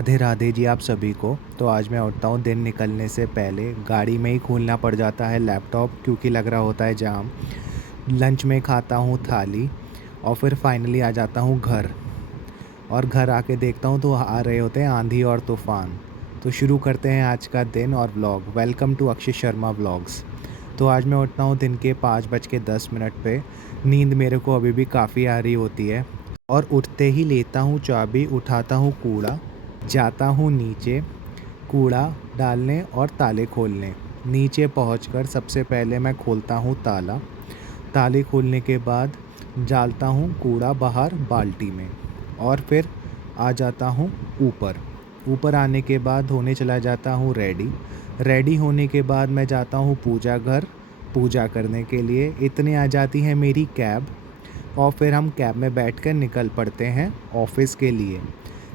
राधे राधे जी आप सभी को। तो आज मैं उठता हूँ दिन निकलने से पहले, गाड़ी में ही खोलना पड़ जाता है लैपटॉप क्योंकि लग रहा होता है जाम। लंच में खाता हूँ थाली और फिर फाइनली आ जाता हूँ घर। और घर आके देखता हूँ तो आ रहे होते हैं आंधी और तूफ़ान। तो शुरू करते हैं आज का दिन और vlog. Welcome to Akshay Sharma vlogs. तो आज मैं उठता हूँ दिन के 5:10 पे। नींद मेरे को अभी भी काफ़ी आ रही होती है और उठते ही लेता हूँ चाबी, उठाता हूँ कूड़ा, जाता हूँ नीचे कूड़ा डालने और ताले खोलने। नीचे पहुंचकर सबसे पहले मैं खोलता हूँ ताला। ताले खोलने के बाद डालता हूँ कूड़ा बाहर बाल्टी में और फिर आ जाता हूँ ऊपर। ऊपर आने के बाद धोने चला जाता हूँ रेडी। रेडी होने के बाद मैं जाता हूँ पूजा घर पूजा करने के लिए। इतने आ जाती है मेरी कैब और फिर हम कैब में बैठकर निकल पड़ते हैं ऑफिस के लिए।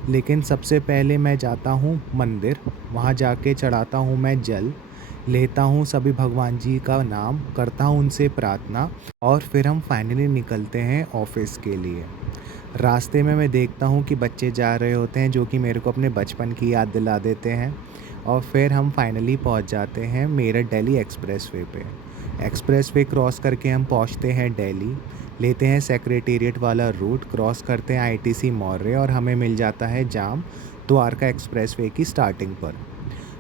लेकिन सबसे पहले मैं जाता हूँ मंदिर। वहाँ जाके चढ़ाता हूँ मैं जल, लेता हूँ सभी भगवान जी का नाम, करता हूँ उनसे प्रार्थना और फिर हम फाइनली निकलते हैं ऑफिस के लिए। रास्ते में मैं देखता हूँ कि बच्चे जा रहे होते हैं जो कि मेरे को अपने बचपन की याद दिला देते हैं। और फिर हम फाइनली पहुँच जाते हैं मेरठ दिल्ली एक्सप्रेसवे पे। एक्सप्रेसवे क्रॉस करके हम पहुँचते हैं दिल्ली, लेते हैं सेक्रेटेरिएट वाला रूट, क्रॉस करते हैं आईटीसी मौर्य और हमें मिल जाता है जाम द्वारका एक्सप्रेसवे की स्टार्टिंग पर।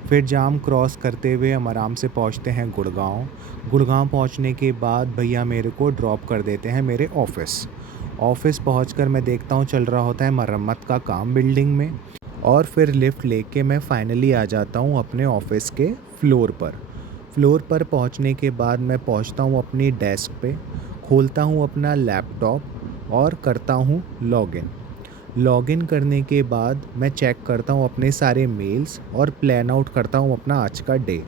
फिर जाम क्रॉस करते हुए हम आराम से पहुंचते हैं गुड़गांव। गुड़गांव पहुंचने के बाद भैया मेरे को ड्रॉप कर देते हैं मेरे ऑफिस। ऑफिस पहुंचकर मैं देखता हूं चल रहा होता है मरम्मत का काम बिल्डिंग में। और फिर लिफ्ट लेके मैं फाइनली आ जाता हूं अपने ऑफिस के फ्लोर पर। फ्लोर पर पहुंचने के बाद मैं पहुंचता हूं अपनी डेस्क पे, खोलता हूं अपना लैपटॉप और करता हूं लॉगिन। लॉगिन करने के बाद मैं चेक करता हूँ अपने सारे मेल्स और प्लान आउट करता हूँ अपना आज का डे।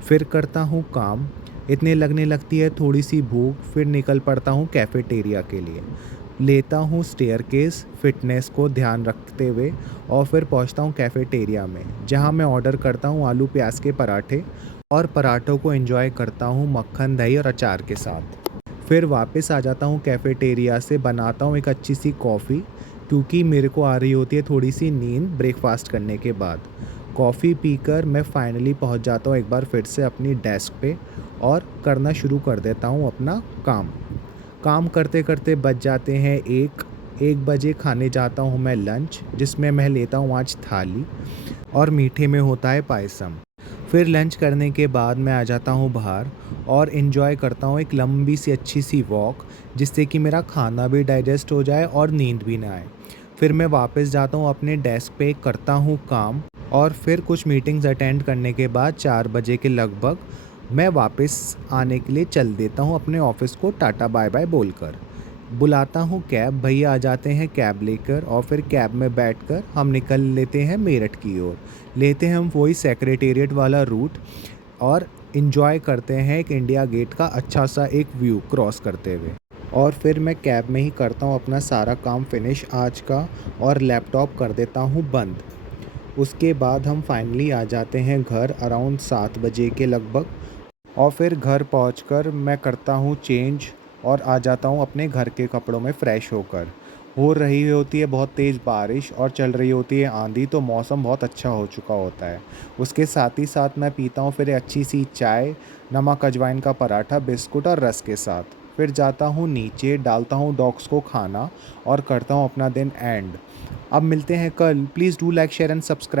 फिर करता हूँ काम। इतने लगने लगती है थोड़ी सी भूख, फिर निकल पड़ता हूँ कैफ़ेटेरिया के लिए। लेता हूँ स्टेयरकेस फिटनेस को ध्यान रखते हुए और फिर पहुँचता हूँ कैफ़ेटेरिया में, जहाँ मैं ऑर्डर करता हूँ आलू प्याज के पराठे और पराठों को एंजॉय करता हूँ मक्खन दही और अचार के साथ। फिर वापस आ जाता हूँ कैफ़ेटेरिया से, बनाता हूँ एक अच्छी सी कॉफ़ी क्योंकि मेरे को आ रही होती है थोड़ी सी नींद ब्रेकफास्ट करने के बाद। कॉफ़ी पीकर मैं फाइनली पहुँच जाता हूँ एक बार फिर से अपनी डेस्क पे और करना शुरू कर देता हूँ अपना काम। काम करते करते बज जाते हैं 1 बजे। खाने जाता हूँ मैं लंच, जिसमें मैं लेता हूँ आज थाली और मीठे में होता है पायसम। फिर लंच करने के बाद मैं आ जाता हूँ बाहर और इन्जॉय करता हूँ एक लंबी सी अच्छी सी वॉक, जिससे कि मेरा खाना भी डाइजेस्ट हो जाए और नींद भी ना आए। फिर मैं वापस जाता हूँ अपने डेस्क पे, करता हूँ काम और फिर कुछ मीटिंग्स अटेंड करने के बाद 4 बजे के लगभग मैं वापस आने के लिए चल देता हूँ अपने ऑफिस को टाटा बाय बाय बोलकर। बुलाता हूँ कैब, भैया आ जाते हैं कैब लेकर और फिर कैब में बैठकर हम निकल लेते हैं मेरठ की ओर। लेते हैं हम वही सेक्रेटेरिएट वाला रूट और इन्जॉय करते हैं एक इंडिया गेट का अच्छा सा एक व्यू क्रॉस करते हुए। और फिर मैं कैब में ही करता हूँ अपना सारा काम फिनिश आज का और लैपटॉप कर देता हूँ बंद। उसके बाद हम फाइनली आ जाते हैं घर अराउंड 7 बजे के लगभग। और फिर घर पहुंचकर मैं करता हूँ चेंज और आ जाता हूँ अपने घर के कपड़ों में फ़्रेश होकर। हो रही होती है बहुत तेज़ बारिश और चल रही होती है आंधी, तो मौसम बहुत अच्छा हो चुका होता है। उसके साथ ही साथ मैं पीता हूँ फिर अच्छी सी चाय, नमक अजवाइन का पराठा, बिस्कुट और रस के साथ। फिर जाता हूँ नीचे, डालता हूँ डॉग्स को खाना और करता हूँ अपना दिन एंड। अब मिलते हैं कल। Please do like share and subscribe.